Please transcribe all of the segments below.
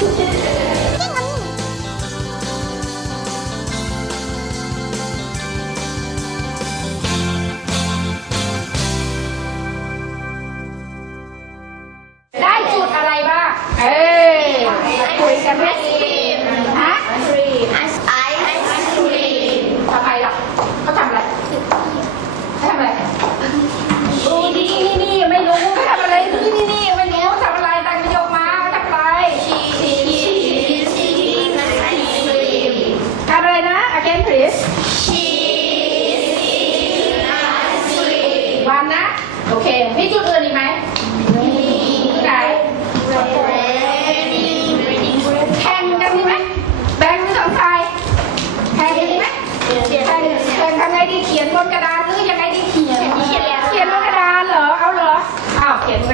Yeah.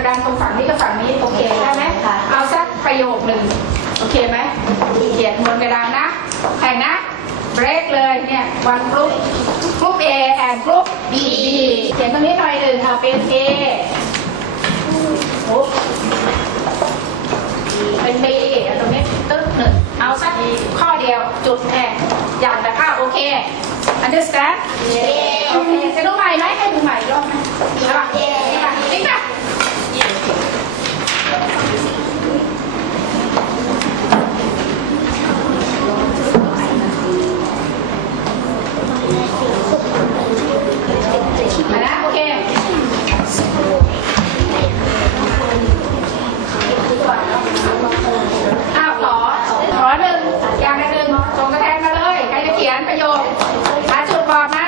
ยวกันตรงฝั่งนี้กับฝั่งนี้โอเคได้ไหมเอาสักประโยคหนึ่งโอเคไหมเขียนบนกระดานนะแข่งนะเบรกเลยเนี่ยวันกรุ๊ปกรุ๊ปเอแอนกรุ๊ปบีเขียนตรงนี้หน่อยหนึ่งเอาเป็นเอเป็นบีตรงนี้ตึ๊บหนึ่งเอาสักข้อเดียวจุดแอนอยากแต่ข้าวโอเค understand โอเคจะดูใหม่ไหมให้ดูใหม่รอบไหมระหว่ โยมหาจุดบอดมา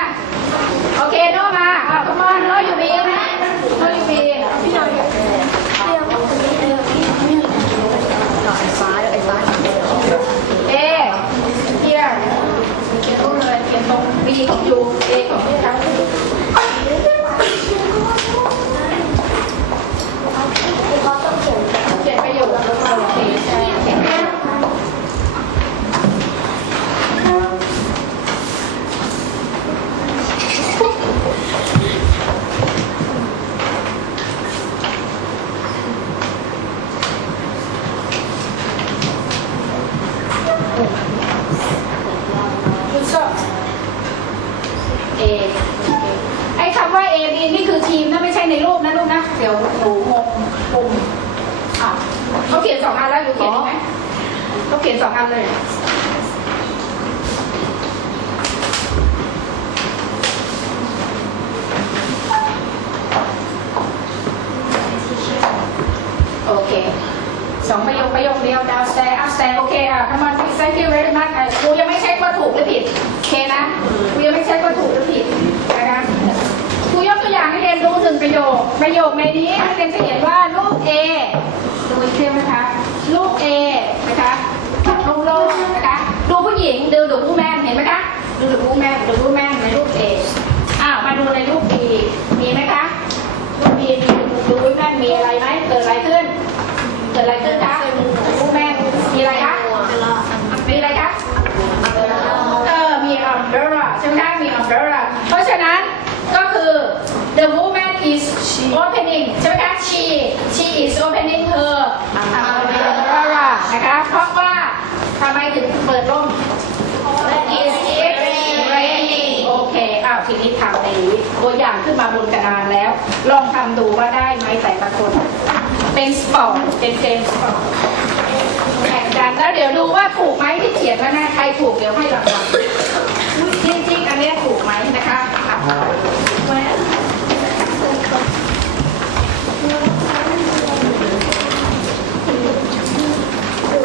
โอเคโน้มาอ้าวขมอนโน้อยู่บีนะโน้อยู่บีพี่หน่อยเอเฮียเขียนตรงเลยเขียนตรงบีอยู่เอของพี่ครับ เขียนประโยคโอเคใช่เขียนได้คุณชอบเอไอ้คำว่า A B นี่คือทีมนะไม่ใช่ในรูปนะลูกนะ เดี๋ยวหนูงงปุ่มอะเขาเขียนส องอันแล้วหนูเขียนอีกไหมเขาเขียนสองอันเลยโอเคสองประโยคประโยคเดียว downstairs upstairs โอเคอะ come on please thank you very much อะครูยังไม่เช็คว่าถูกหรือผิดโอเคนะคูยังไม่เช็คว่าถูกหรือผิดนะคะคูยกตัวอย่างให้เรียนดูหนึ่งประโยค ประโยคในนี้ให้เรียนจะเห็นว่ารูป A ดูอีกทีนะคะ รูป A นะคะโล่งๆนะคะ ดูผู้หญิงดูดูผู้แม่เห็นไหมคะดูดูผู้แม่ดูผู้แม่ในรูป A อ้าวมาดูในรูป B มีไหมคะรูป B มีดูผู้แม่มีอะไรไหมเกิดอะไรขึ้น เกิดอะไรขึ้นคะผู้แม่มีอะไรคะมีอะไรคะเออมี umbrella ใช่ไหมคะมี umbrella เพราะฉะนั้นก็คือ the woman is opening ใช่ไหมคะ she she is opening her umbrella นะคะเพราะว่าทำไมถึงเปิดร่ม is it raining โอเค ทีนี้ทำในตัวอย่างขึ้นมาบนกระดานแล้ว ลองทำดูว่าได้ไหมแต่ละคนเป็นสปอร์ตเป็นเกมสปอร์ตแข่งกันแล้วเดี๋ยวดูว่าถูกไหมที่เขียนว่านะใครถูกเดี๋ยวให้รางวัลจริงๆอันนี้ถูกไหมนะคะอะ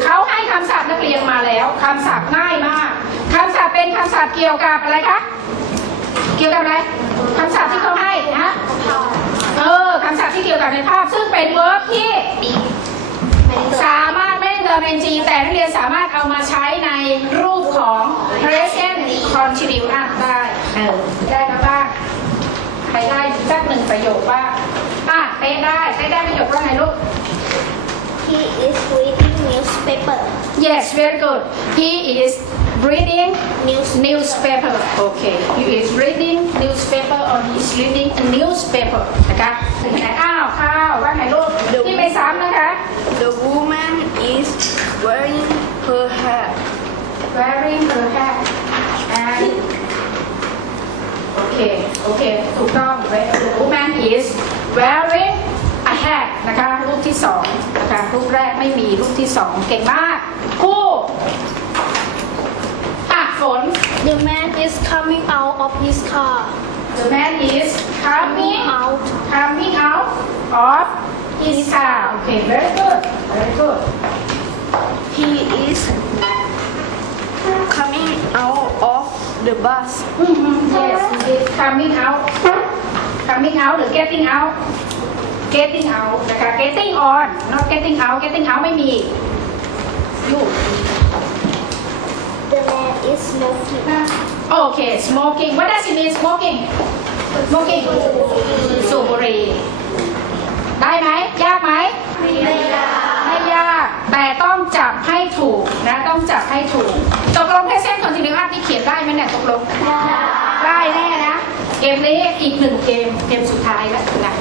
เขาให้คำศัพท์นักเรียนมาแล้วคำศัพท์ง่ายมากคำศัพท์เป็นคำศัพท์เกี่ยวกับอะไรคะ เกี่ยวกับอะไรคำศัพท์ที่เขาให้ฮะเออคำศัพท์ที่เกี่ยวกับในภาพ ซึ่งเป็นเวิร์บที่สามารถไม่ได้เติม ng แต่นักเรียนสามารถเอามาใช้ในรูปของ present continuous ได้เออได้ไหมบ้างใครได้สักหนึ่งประโยคบ้างอะเป๊ะได้เป๊ะได้ประโยคว่าไงลูก He is reading newspaper. yes very good he is reading News. newspaper okay he is reading newspaper or he is reading a newspaper นะคะอ้าวข้าวว่าไงลูกที่ไม่ซ้ำนะคะ The woman is wearing her hair. wearing her hat and โอเค โอเค ถูกต้อง The woman is wearing a hat นะคะ รูปที่สองนะคะ รูปแรกไม่มี รูปที่สองเก่งมาก คู่อะ ฝน The man is coming out of his car. The man is coming Out. coming out of his car Okay very good very good He is coming out of the bus. Yes, it is coming out coming out หรือ getting out getting out นะคะ getting on not getting out getting out ไม่มีอยู่ The man is smoking. โอเค smoking what does it mean smoking smoking สูบบุหรี่ได้ไหมยากไหมไม่ยากไม่ยาก แต่ต้องจับให้ถูกนะ ต้องจับให้ถูก ตกลง present continuous ที่เขียนได้ไหมลง ได้แน่นะ เกมนี้อีกหนึ่งเกม เกมสุดท้ายแล้วนะ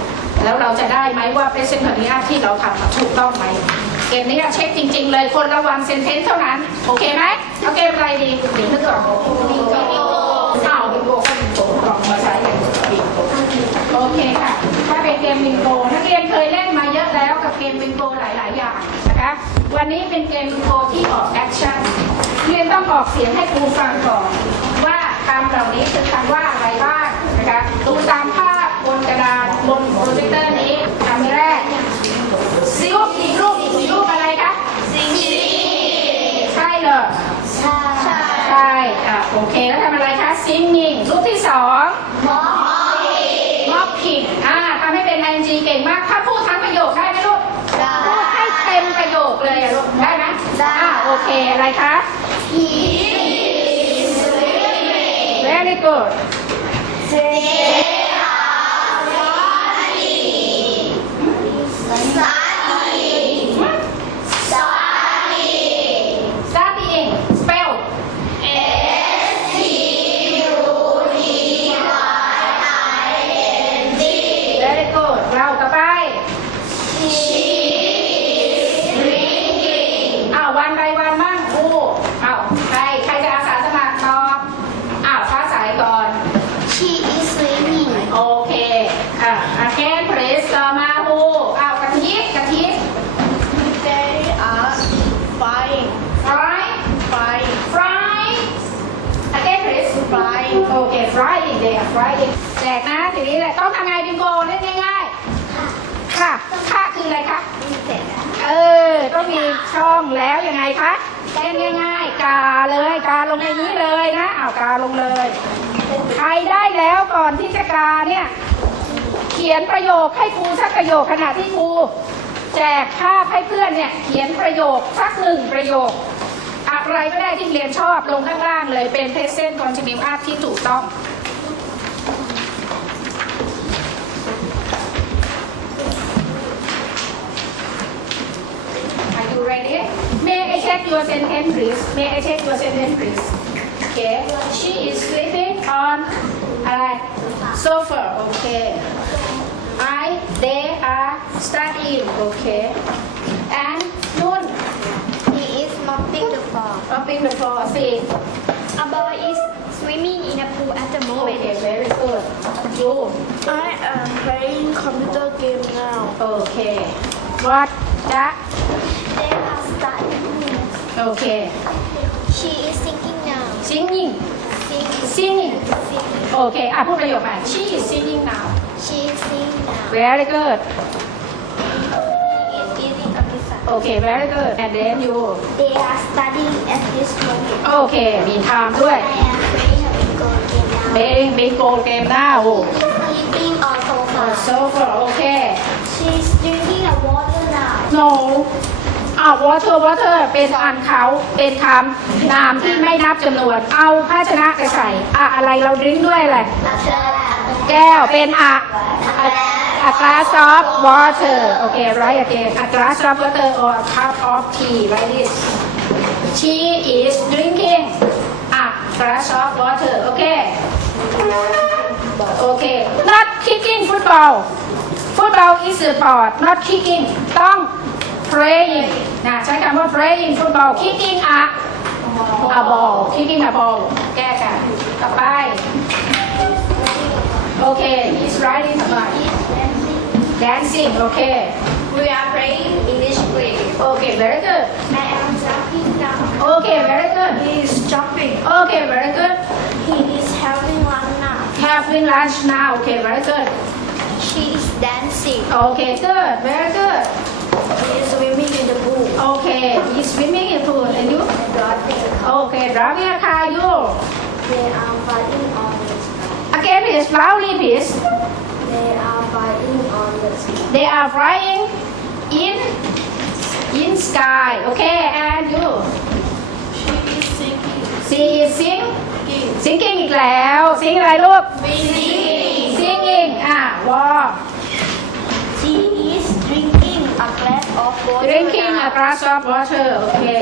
แล้วเราจะได้ไหมว่า present continuous ที่เราทำถูกต้องไหม เกมนี้เช็คจริง ๆ เลยคนละวันเซนเทนเท่านั้น โอเคไหมเอาเกมอะไรดีเดี๋ยวนึกก่อนบิงโกอ้าวบิงโกก็บิงโกลองมาใช้กันบิงโกโอเคค่ะ ถ้าเป็นเกมบิงโกนักเรียนเคยเล่นมาเยอะแล้วกับเกมบิงโกหลาย ๆ อย่างนะคะ วันนี้เป็นเกมบิงโกที่ออกแอคชั่นเรียนต้องออกเสียงให้ครูฟังก่อน ว่าคำเหล่านี้คือคำว่าอะไรบ้างนะคะดูตามภาพบนกระดานบนโปรเจคเตอร์นี้คำแรก ซิรูปอีกรูปอีกสี่รูปอะไรคะใช่เลยใช่ใช่อะโอเคแล้วทำอะไรคะซิงยิงรูปที่สองมอบผิดอ่าทำให้เป็น ing เก่งมากถ้าพูดทั้งประโยคได้ไหมลูกได้พูดให้เต็มประโยคเลยอะลูกได้ไหมได้อ่าโอเคอะไรคะ very good Friday เดย์ Friday แจกนะทีนี้แหละต้องทำไงบิงโกเล่นง่ายๆ ค่ะ ค่ะคืออะไรคะเสร็จแล้วเออต้องมีช่องแล้วยังไงคะเล่นง่าย ๆ กาเลยกาลงในนี้เลยนะอ้าวกาลงเลย ใครได้แล้วก่อนที่จะกาเนี่ย เขียนประโยคให้ครูสักประโยคขณะที่ครูแจกภาพให้เพื่อนเนี่ย เขียนประโยคสักหนึ่งประโยคอะไรก็ได้ที่เรียนชอบลงข้างล่างเลยเป็น present continuous ที่ถูกต้อง check your entries? May I check your entries? Okay. She is sleeping on a sofa. Okay. I, they are studying. Okay. And Nun. He is mopping the floor. Mopping the floor. See. A boy is swimming in a pool at the moment. Okay, very good. You. I am playing computer game now. Okay. What that? They are studying Okay. She is singing now Singing. Singing Singing. Singing โอเค อ่ะพูดประโยคใหม่ She is singing now. She is singing now Very good. He is eating a pizza Okay, very good. And then you. They are studying at this moment โอเค มี time ด้วย I am playing a bingo game now เบงบิงโกเกมหน้าโอ้ Sleeping On sofa โซฟาโอเค She's drinking a water now no อ่า water water เป็นอันเขาเป็นคำนามที่ไม่นับจำนวน เอาภาชนะไปใส่อะอะไรเราดื่มด้วยอะไรแก้วเป็นอะอะอะ glass of water โอเค right again a glass of water or a cup of tea like this she is drinking a glass of water โอเคโอเค not kicking football football is a sport not kicking ต้อง playing นะใช้คำว่า playing football kicking a a ball kicking a ball แก้กัน ต่อไป โอเค he's riding a bike dancing โอเค We are playing English game โอเค very good I am jumping now โอเค very good He is jumping โอเค very good He is having one now having lunch now โอเค very good She is dancing โอเค good very good He is swimming in the pool Okay, he's swimming in pool and you? Okay, driving a car you. They are fighting on the sky Again, it's loudly please. They are fighting on the sky They are flying in in sky. Okay, and you. She is singing She is sing singing อีกแล้ว sing อะไรลูก Singing singing อ่ะ walk She is drinking a glass Of water drinking a now. glass of water okay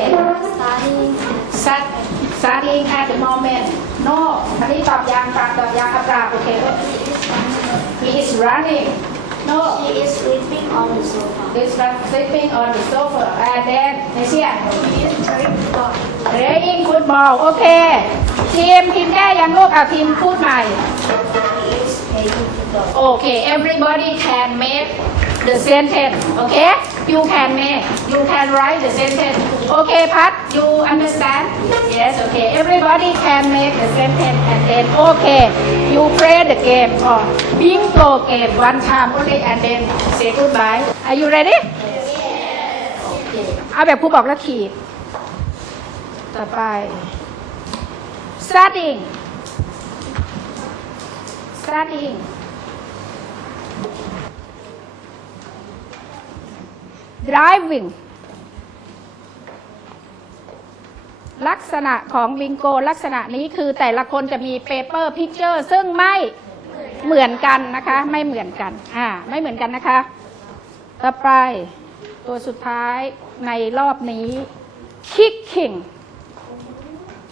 Studying Sat studying at the moment no อันนี้ตอบยังปรับตอบยังอัปราบโอเค he is running no She is sleeping on the sofa. he's sleeping on the sofa and then ในเชีย She is playing football. playing football โอเค ทีมทีมแก้ยังลูกเอาทีมพูดใหม่ She is playing football. Okay, everybody can make the sentence. Okay, you can make, you can write the sentence. Okay, Pat, you understand? Yes. Okay, everybody can make the sentence and then okay, you play the game or bingo game one time only and then say goodbye. Are you ready? Okay. เอาแบบครูบอกแล้วขีด ต่อไป studying studying driving ลักษณะของบิงโกลักษณะนี้คือแต่ละคนจะมี paper picture ซึ่งไม่เหมือนกันนะคะ ไม่เหมือนกันอ่าไม่เหมือนกันนะคะ ต่อไปตัวสุดท้ายในรอบนี้ kicking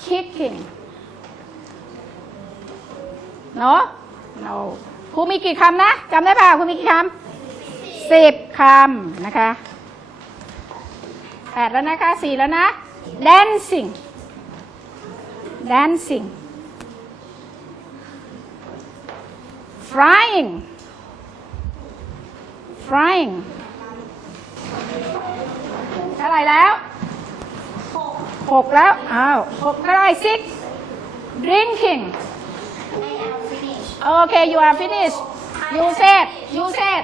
kicking เนาะ no ครูมีกี่คำนะจำได้ป่ะครูมีกี่คำสิบคำนะคะ แปดแล้วนะคะสี่แล้วนะ dancing dancing flying flying เท่าไหร่แล้วหกแล้ว อ้าวหกก็ได้ six drinking Okay you are finished you said you said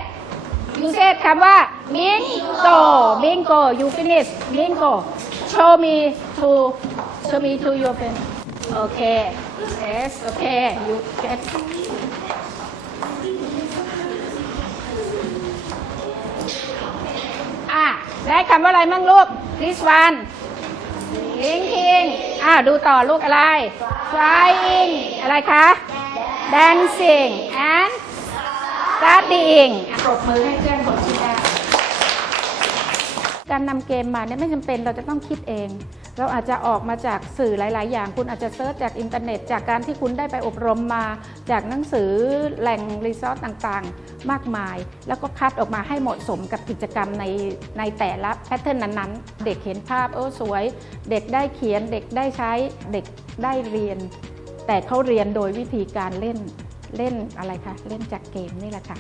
you said คำว่า bingo bingo you finish bingo show me to show me to your friend Okay yes okay you get อะได้คำว่าอะไรมั่งลูก this one linking อะดูต่อลูกอะไร flying อะไรคะ dancing and studying อะปรบมือให้เพื่อนของชิดาการนำเกมมาเนี่ยไม่จำเป็นเราจะต้องคิดเอง เราอาจจะออกมาจากสื่อหลาย ๆ อย่าง คุณอาจจะเซิร์ชจากอินเทอร์เน็ต จากการที่คุณได้ไปอบรมมา จากหนังสือแหล่งรีซอสต่าง ๆ มากมาย แล้วก็คัดออกมาให้เหมาะสมกับกิจกรรมในในแต่ละแพทเทิร์นนั้น ๆ เด็กเห็นภาพเออสวย เด็กได้เขียน เด็กได้ใช้ เด็กได้เรียน แต่เขาเรียนโดยวิธีการเล่น เล่นอะไรคะ เล่นจากเกมนี่แหละค่ะ